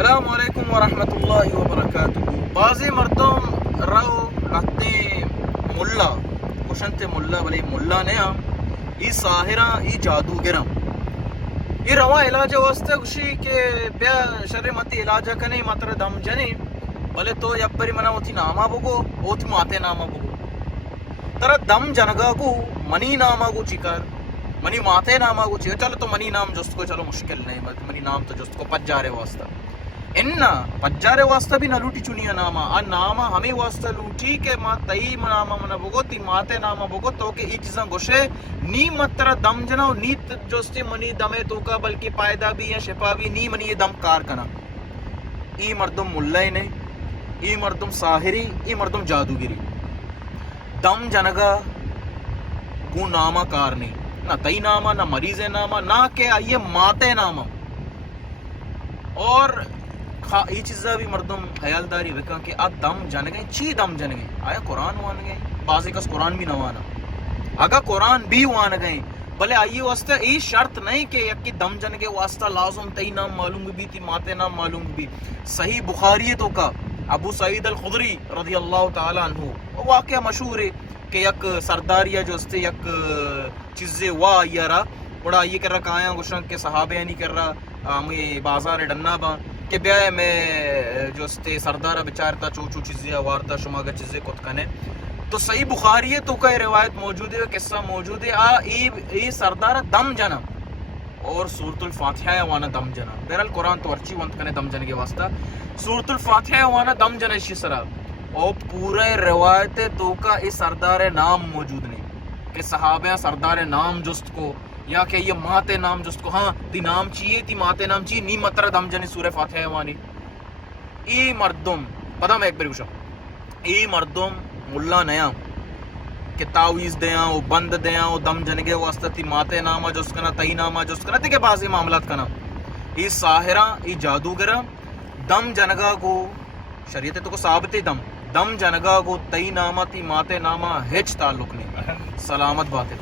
السلام علیکم ورحمۃ اللہ وبرکاتہ. بعضی مردم رو لگتے ملا کشنتے ملا بلی ملا نیا ای ساحرہ ای جادوگرم ای روا علاج واسطے خوشی کہ بیا شر متی علاج کنے مطر دم جنی بلے تو یبری منا ہوتی ناما بگو اوتی ماتے ناما بگو ترا دم جنگا کو منی ناما کو چکر منی ماتے ناما کو چکر. چلو تو منی نام جست کو چلو مشکل نہیں منی نام تو جست کو پج جارے واسطہ انا پجارے واسطہ بھی نہ لوٹی چنیا ناما آ ناما ہمیں واسطہ لوٹی کہ ما تئی ناما من بگو تی ماتے ناما بگو تو کہ ای چیزاں گوشے نی متر دم جنا نیت جوستی منی دمے تو کا بلکہ پائدہ بھی یا شفا بھی نی منی یہ دم کار کنا. ای مردم ملے نے ای مردم ساحری ای مردم جادوگری دم جنگا کو ناما کار نہیں نہ تئی ناما نہ مریض ناما نہ کہ آئیے ماتے ناما. اور یہ چیزا بھی مردم خیالداری وکا کہ آ دم جن گئے چی دم جن گئے آیا قرآن وان گئے بازی کس قرآن بھی نہ وانا اگا قرآن بھی وان گئے بلے آئیے واسطہ ای شرط نہیں کہ یکی دم جن گئے واسطہ لازم تی نام معلوم بھی تی ماتے نام معلوم بھی. صحیح بخاری تو کا ابو سعید الخدری رضی اللہ تعالی عنہ واقعہ مشہور ہے کہ یک سرداریہ جو استے یک چیزے وا یارا بڑا یہ کر رہا کہاں گوشن کے صحابہ نہیں کر رہا میں بازار ڈنا با کہ بیا میں جو استے سردارہ بچارتا چوچو چیزیں وارتا شما کا چیزیں کت کنے. تو صحیح بخاری ہے تو کا روایت موجود ہے قصہ موجود ہے ای سردارہ دم جنا اور سورۃ الفاتحہ وانا دم جنا. بہرحال قرآن تو ارچی وانت کنے دم جنے کے واسطہ سورۃ الفاتحہ وانا دم جنا اسی سرا اور پورے روایت تو کا اس سردار نام موجود نہیں کہ صحابہ سردار نام جست کو یا کہ یہ ماتے نام جست کو ہاں تی نام چاہیے تی ماتے نام چاہیے نی متر دم جنی سورہ فاتحہ وانی. ای مردم پتا میں ایک بار پوچھا ای مردم ملا نیا کہ تعویز دیاں او بند دیاں او دم جنگے واسطہ تی ماتے نامہ جست کنا تئی نامہ جست کنا تی کے بعضی معاملات کنا. ای ساحرہ ای جادوگرہ دم جنگا کو شریعت تو کو ثابت دم جنگا کو تئی نامہ تی ماتے نامہ ہیچ تعلق نہیں سلامت باتیں.